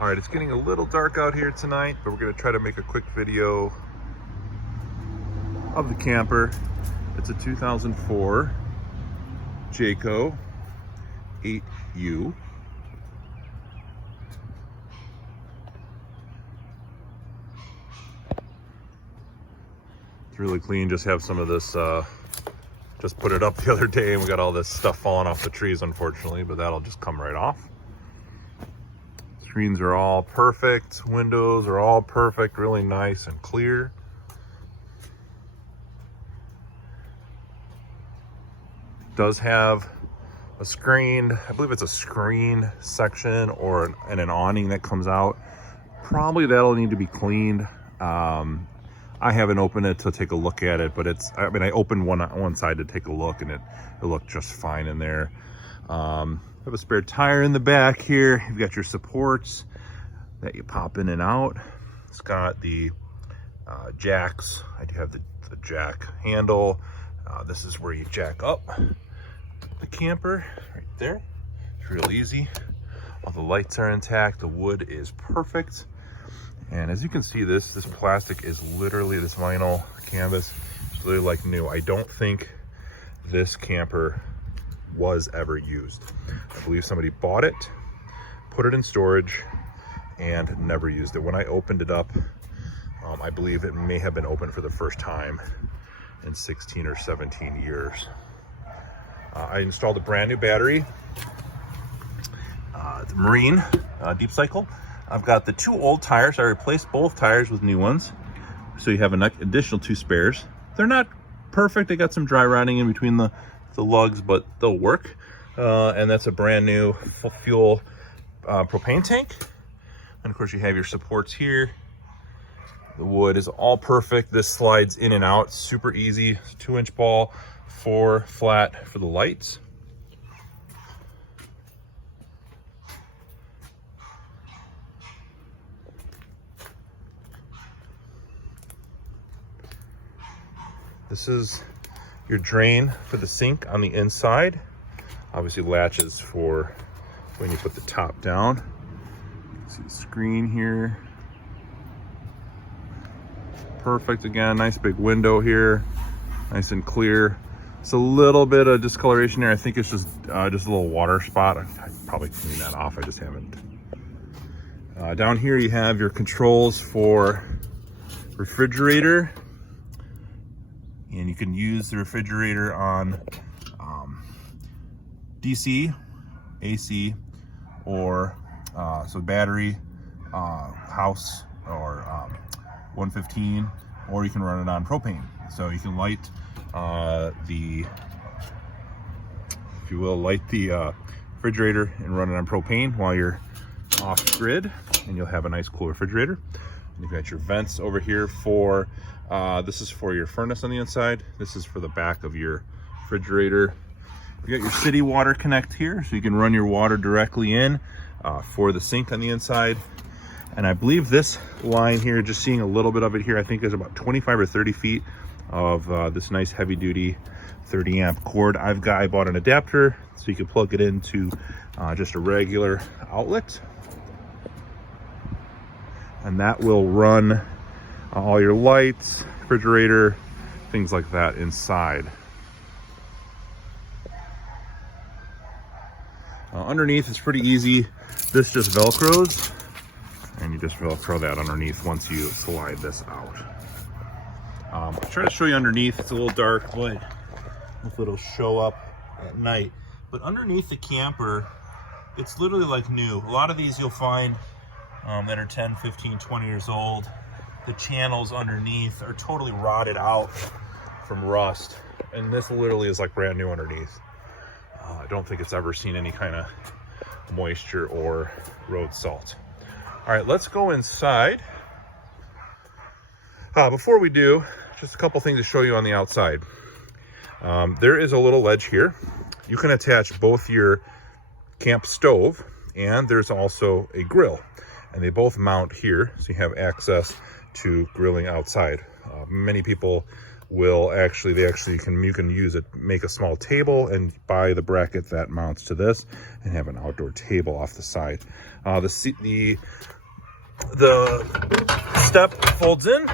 All right, it's getting a little dark out here tonight, but we're gonna try to make a quick video of the camper. It's a 2004 Jayco 8U. It's really clean. Just have some of this, just put it up the other day and we got all this stuff falling off the trees, unfortunately, but that'll just come right off. Screens are all perfect. Windows are all perfect, really nice and clear. Does have a screened, I believe it's a screen section or an awning that comes out. Probably that'll need to be cleaned. I haven't opened it to take a look at it, but I opened one side to take a look and it looked just fine in there. Have a spare tire in the back here. You've got your supports that you pop in and out. It's got the jacks. I do have the jack handle. This is where you jack up the camper right there. It's real easy. All the lights are intact. The wood is perfect. And as you can see, this plastic is literally, this vinyl canvas is literally like new. I don't think this camper was ever used. I believe somebody bought it, put it in storage, and never used it. When I opened it up, I believe it may have been opened for the first time in 16 or 17 years. I installed a brand new battery, the Marine Deep Cycle. I've got the two old tires. I replaced both tires with new ones, so you have an additional two spares. They're not perfect. They got some dry rotting in between the lugs, but they'll work. And that's a brand new fuel propane tank. And of course you have your supports here. The wood is all perfect. This slides in and out, super easy. It's a 2-inch ball, 4 flat for the lights. This is your drain for the sink on the inside. Obviously latches for when you put the top down. You can see the screen here. Perfect again, nice big window here. Nice and clear. It's a little bit of discoloration there. I think it's just a little water spot. I probably clean that off, I just haven't. Down here you have your controls for refrigerator. And you can use the refrigerator on DC, AC, or so battery, house, or 115, or you can run it on propane. So you can light if you will, light the refrigerator and run it on propane while you're off grid, and you'll have a nice cool refrigerator. And you've got your vents over here for, this is for your furnace on the inside. This is for the back of your refrigerator. You got your city water connect here, so you can run your water directly in for the sink on the inside. And I believe this line here, just seeing a little bit of it here, I think there's about 25 or 30 feet of this nice heavy duty 30 amp cord. I bought an adapter so you can plug it into just a regular outlet. And that will run all your lights, refrigerator, things like that inside. Underneath it's pretty easy. This just Velcros, and you just Velcro that underneath once you slide this out. I'll try to show you underneath. It's a little dark, but hopefully it'll show up at night. But underneath the camper, it's literally like new. A lot of these you'll find that are 10, 15, 20 years old. The channels underneath are totally rotted out from rust. And this literally is like brand new underneath. I don't think it's ever seen any kind of moisture or road salt. All right, let's go inside. Before we do, just a couple things to show you on the outside. There is a little ledge here. You can attach both your camp stove, and there's also a grill. And they both mount here, so you have access to grilling outside. Many people will actually, you can use it, make a small table and buy the bracket that mounts to this and have an outdoor table off the side. The step folds in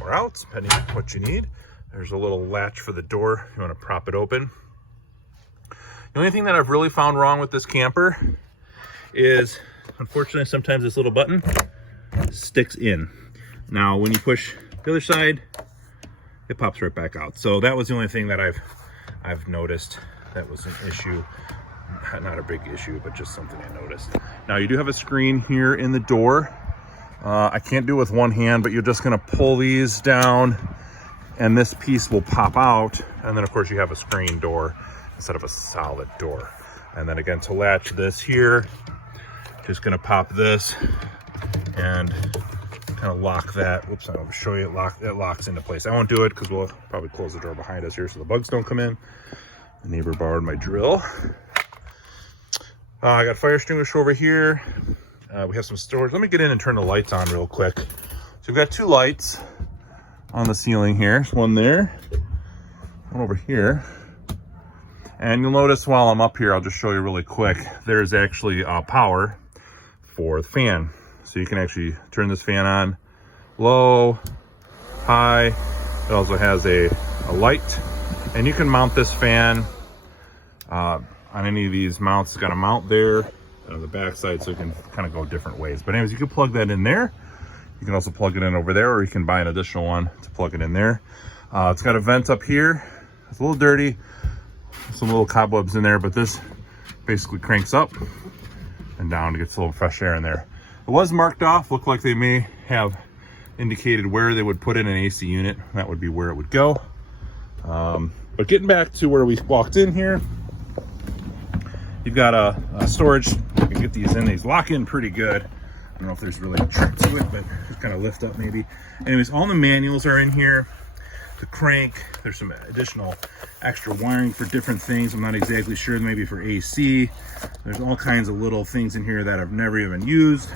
or out, depending on what you need. There's a little latch for the door. You want to prop it open. The only thing that I've really found wrong with this camper is, unfortunately, sometimes this little button sticks in. Now, when you push the other side, it pops right back out. So that was the only thing that I've noticed that was an issue. Not a big issue, but just something I noticed. Now, you do have a screen here in the door. I can't do it with one hand, but you're just gonna pull these down and this piece will pop out. And then of course you have a screen door instead of a solid door. And then again, to latch this here, just gonna pop this and kind of lock that. Whoops, I'll show you, it locks into place. I won't do it because we'll probably close the door behind us here so the bugs don't come in. The neighbor borrowed my drill. I got a fire extinguisher over here. We have some storage. Let me get in and turn the lights on real quick. So we've got two lights on the ceiling here. There's one there, one over here. And you'll notice while I'm up here, I'll just show you really quick, there's actually power for the fan. So you can actually turn this fan on low, high. It also has a light, and you can mount this fan on any of these mounts. It's got a mount there on the back side, so it can kind of go different ways. But anyways, you can plug that in there. You can also plug it in over there, or you can buy an additional one to plug it in there. It's got a vent up here. It's a little dirty, some little cobwebs in there, but this basically cranks up and down to get a little fresh air in there. It was marked off, looked like they may have indicated where they would put in an AC unit. That would be where it would go. But getting back to where we walked in here, you've got a storage. You can get these in. These lock in pretty good. I don't know if there's really a trick to it, but just kind of lift up maybe. Anyways, all the manuals are in here. The crank, there's some additional extra wiring for different things. I'm not exactly sure, maybe for AC. There's all kinds of little things in here that I've never even used.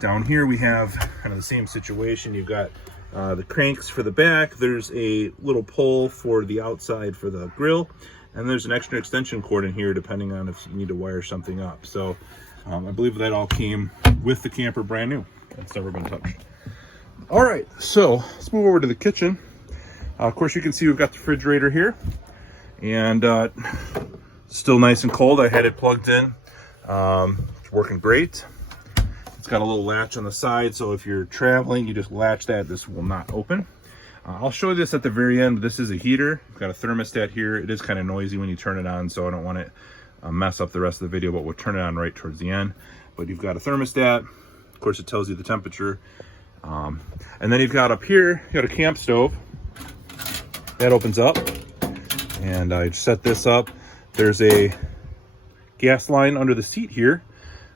Down here we have kind of the same situation. You've got the cranks for the back. There's a little pole for the outside for the grill. And there's an extra extension cord in here depending on if you need to wire something up. So I believe that all came with the camper brand new. It's never been touched. All right, so let's move over to the kitchen. Of course, you can see we've got the refrigerator here, and still nice and cold. I had it plugged in. It's working great. It's got a little latch on the side, so if you're traveling, you just latch that. This will not open. I'll show you this at the very end. This is a heater. We've got a thermostat here. It is kind of noisy when you turn it on, so I don't want it mess up the rest of the video, but we'll turn it on right towards the end. But you've got a thermostat. Of course, it tells you the temperature. And then you've got up here, you got a camp stove. That opens up, and I set this up. There's a gas line under the seat here,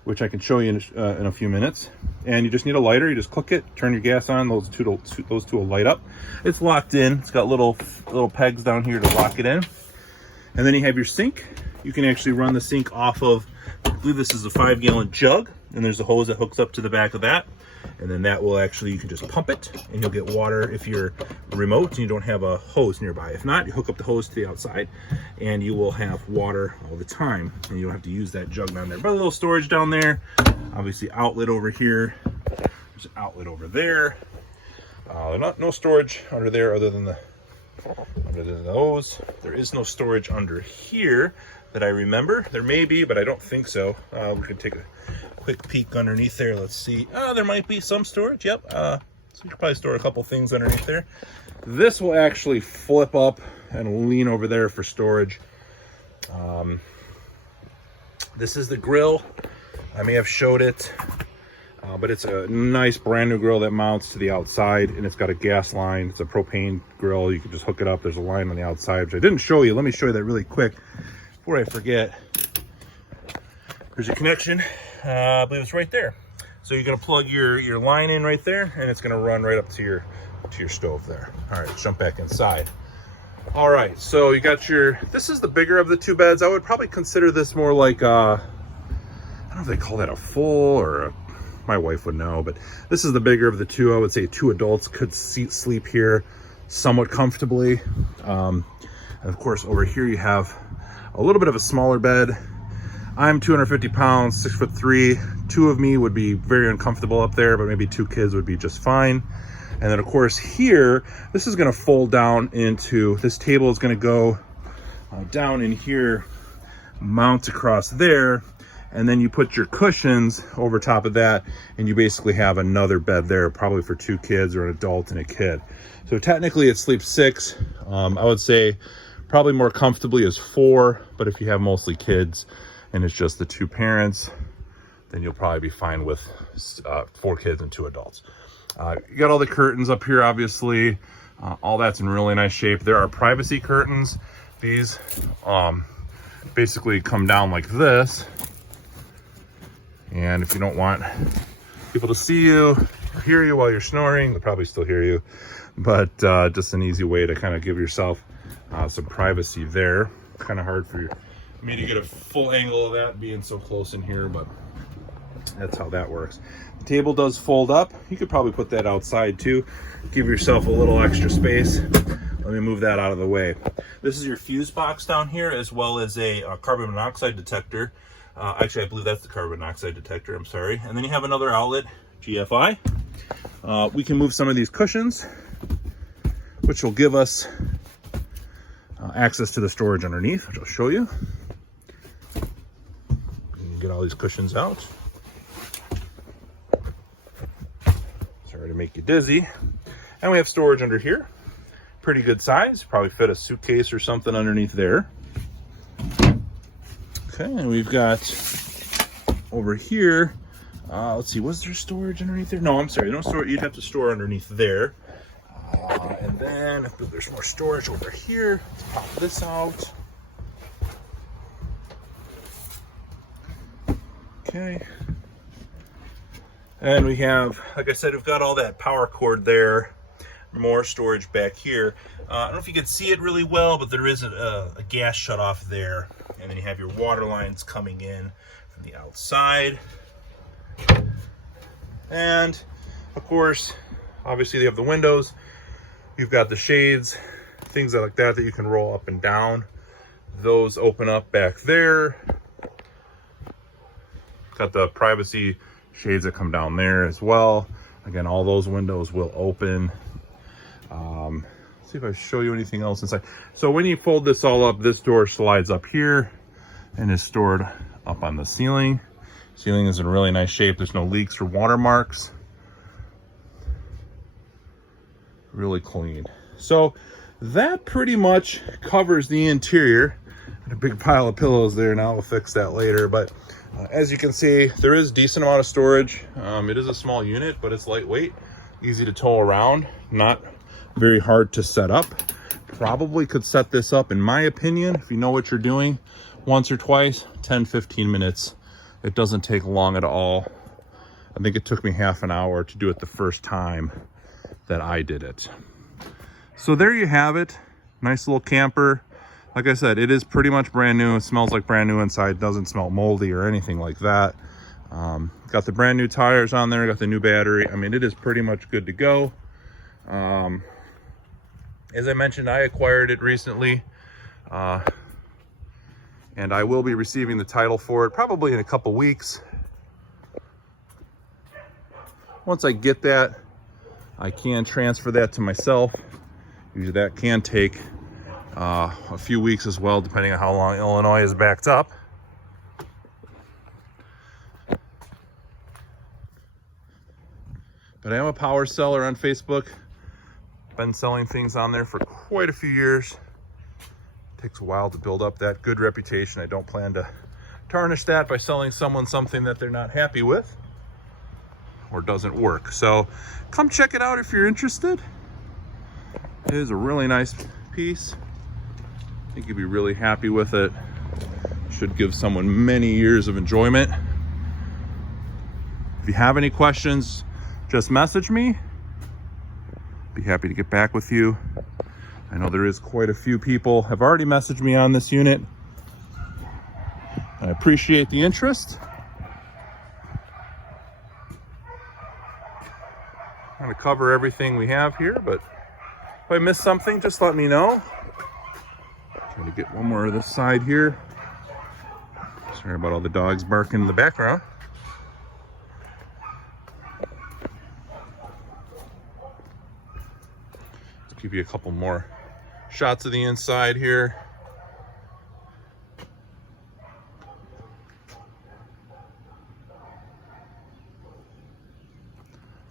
which I can show you in a few minutes. And you just need a lighter. You just click it, turn your gas on. Those two will light up. It's locked in. It's got little pegs down here to lock it in. And then you have your sink. You can actually run the sink off of, I believe this is a 5-gallon jug, and there's a hose that hooks up to the back of that. And then that will actually, you can just pump it and you'll get water if you're remote and you don't have a hose nearby. If not, you hook up the hose to the outside and you will have water all the time, and you don't have to use that jug down there. But a little storage down there, obviously outlet over here. There's an outlet over there. No storage under there other than those. There is no storage under here that I remember. There may be, but I don't think so. We can take a quick peek underneath there. Let's see. There might be some storage. Yep. So you can probably store a couple things underneath there. This will actually flip up and lean over there for storage. This is the grill. I may have showed it, but it's a nice brand new grill that mounts to the outside, and it's got a gas line. It's a propane grill. You can just hook it up. There's a line on the outside, which I didn't show you. Let me show you that really quick before I forget. There's a connection. I believe it's right there. So you're gonna plug your line in right there, and it's gonna run right up to your stove there. All right, let's jump back inside. All right, so you got this is the bigger of the two beds. I would probably consider this more like I don't know if they call that a full or my wife would know, but this is the bigger of the two. I would say two adults could sleep here. somewhat comfortably. And of course, over here you have a little bit of a smaller bed. I'm 250 pounds, 6'3". Two of me would be very uncomfortable up there, but maybe two kids would be just fine. And then of course here, this is gonna fold down into, this table is gonna go down in here, mount across there, and then you put your cushions over top of that, and you basically have another bed there, probably for two kids or an adult and a kid. So technically it sleeps 6. I would say probably more comfortably is 4, but if you have mostly kids and it's just the two parents, then you'll probably be fine with 4 kids and 2 adults. You got all the curtains up here, obviously. All that's in really nice shape. There are privacy curtains. These basically come down like this. And if you don't want people to see you or hear you while you're snoring, they'll probably still hear you. But just an easy way to kind of give yourself some privacy there. Kind of hard for me to get a full angle of that being so close in here, but that's how that works. The table does fold up. You could probably put that outside too. Give yourself a little extra space. Let me move that out of the way. This is your fuse box down here, as well as a carbon monoxide detector. Actually, I believe that's the carbon monoxide detector, I'm sorry. And then you have another outlet, GFI. We can move some of these cushions, which will give us access to the storage underneath, which I'll show you. You can get all these cushions out. Sorry to make you dizzy. And we have storage under here. Pretty good size. Probably fit a suitcase or something underneath there. Okay, and we've got over here, let's see, was there storage underneath there? No, I'm sorry, no storage. You'd have to store underneath there. And then there's more storage over here. Let's pop this out. Okay. And we have, like I said, we've got all that power cord there. More storage back here. I don't know if you can see it really well, but there is a gas shut off there. And then you have your water lines coming in from the outside. And of course, obviously they have the windows. You've got the shades, things like that that you can roll up and down. Those open up back there. Got the privacy shades that come down there as well. Again, all those windows will open. See if I show you anything else inside. So when you fold this all up, this door slides up here and is stored up on the ceiling. Ceiling is in really nice shape. There's no leaks or watermarks. Really clean. So that pretty much covers the interior. And a big pile of pillows there. Now we'll fix that later. But as you can see, there is a decent amount of storage. It is a small unit, but it's lightweight, easy to tow around, not very hard to set up. Probably could set this up, in my opinion, if you know what you're doing, once or twice, 10-15 minutes. It doesn't take long at all. I think it took me half an hour to do it the first time that I did it. So there you have it. Nice little camper. Like I said, it is pretty much brand new. It smells like brand new inside. Doesn't smell moldy or anything like that. Got the brand new tires on there. Got the new battery. I mean, it is pretty much good to go. As I mentioned, I acquired it recently. And I will be receiving the title for it probably in a couple weeks. Once I get that, I can transfer that to myself. Usually that can take a few weeks as well, depending on how long Illinois is backed up. But I am a power seller on Facebook. Been selling things on there for quite a few years. Takes a while to build up that good reputation. I don't plan to tarnish that by selling someone something that they're not happy with or doesn't work. So come check it out if you're interested. It is a really nice piece. I think you'd be really happy with it. Should give someone many years of enjoyment. If you have any questions, just message me. Be happy to get back with you. I know there is quite a few people have already messaged me on this unit. I appreciate the interest. I'm going to cover everything we have here, but If I missed something, just let me know. Trying to get one more of this side here. Sorry about all the dogs barking in the background. Let's give you a couple more shots of the inside here.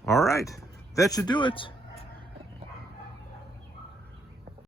All right, that should do it.